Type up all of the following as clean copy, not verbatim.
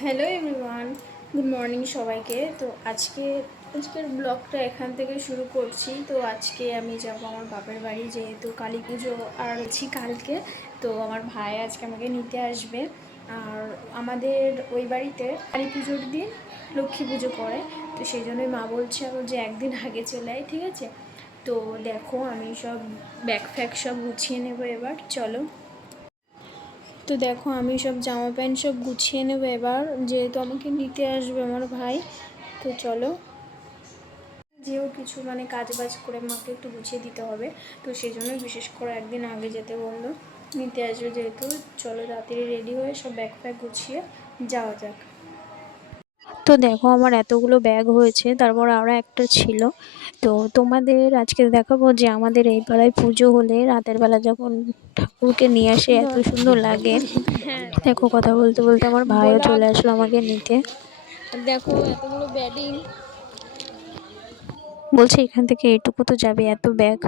Hello everyone, good morning সবাইকে। তো আজকের ব্লগটা এখান থেকে শুরু করছি। তো আজকে আমি যাব আমার বাপের বাড়ি, যেহেতু কালী পুজো আর আছি কালকে। তো আমার ভাই আজকে আমাকে নিতে আসবে। আর আমাদের ওই বাড়িতে কালী পুজোর দিন লক্ষ্মী পুজো করে, তো সেই জন্যই মা বলছে আমার যে একদিন আগে চলে আয়, ঠিক আছে? তো দেখো আমি সব ব্যাগ ফ্যাগ সব গুছিয়ে নেবো এবার, চলো। তো দেখো আমি সব জামা প্যান্ট সব গুছিয়ে নেবো এবার, যেহেতু আমাকে নিতে আসবে আমার ভাই। তো চলো, যেও কিছু কাজ বাজ করে মাকে একটু গুছিয়ে দিতে হবে। তো সেই জন্যই বিশেষ করে একদিন আগে যেতে বললো, নিতে আসবে যেহেতু। চলো তাড়াতাড়ি রেডি হয়ে সব ব্যাগ ফ্যাগ গুছিয়ে যাওয়া যাক। তো দেখো আমার এতগুলো ব্যাগ হয়েছে, তারপর আরও একটা ছিল। তো তোমাদের আজকে দেখাবো যে আমাদের এই পাড়ায় পুজো হলে রাতের বেলা যখন ঠাকুরকে নিয়ে আসে এত সুন্দর লাগে। দেখো কথা বলতে বলতে আমার ভাইও চলে আসলো আমাকে নিতে। দেখো এতগুলো ব্যাডিং, বলছে এখান থেকে এটুকু তো যাবে, এত ব্যাগ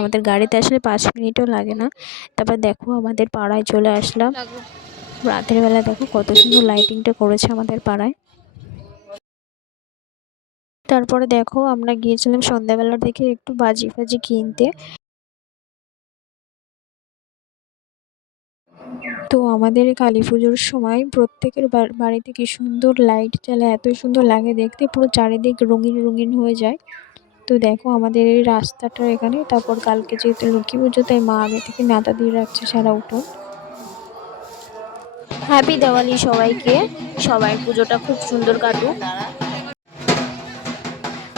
আমাদের গাড়িতে আসলে 5 মিনিটও লাগে না। তারপর দেখো আমাদের পাড়ায় চলে আসলাম। রাতের বেলা দেখো কত সুন্দর লাইটিংটা করেছে আমাদের পাড়ায়। তারপরে দেখো আমরা গিয়েছিলাম সন্ধ্যাবেলার দিকে একটু বাজি ফাজি কিনতে। তো আমাদের কালী পুজোর সময় প্রত্যেকের বাড়িতে কি সুন্দর লাইট জ্বালে, এত সুন্দর লাগে দেখতে, পুরো চারিদিক রঙিন রঙিন হয়ে যায়। তো দেখো আমাদের এই রাস্তাটা এখানে। তারপর কালকে যেহেতু লক্ষ্মী পুজো, তাই মা আগে থেকে নেতা দিয়ে রাখছে সারা উঠোন। হ্যাপি দিওয়ালি সবাইকে, সবাই পুজোটা খুব সুন্দর কাটুক।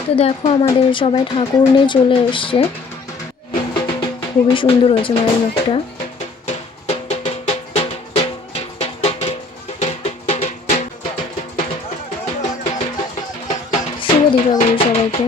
তো দেখো আমাদের সবাই ঠাকুর নিয়ে চলে এসছে, খুবই সুন্দর হয়েছে মায়ের মুখটা। শুভ দীপাবলি সবাইকে।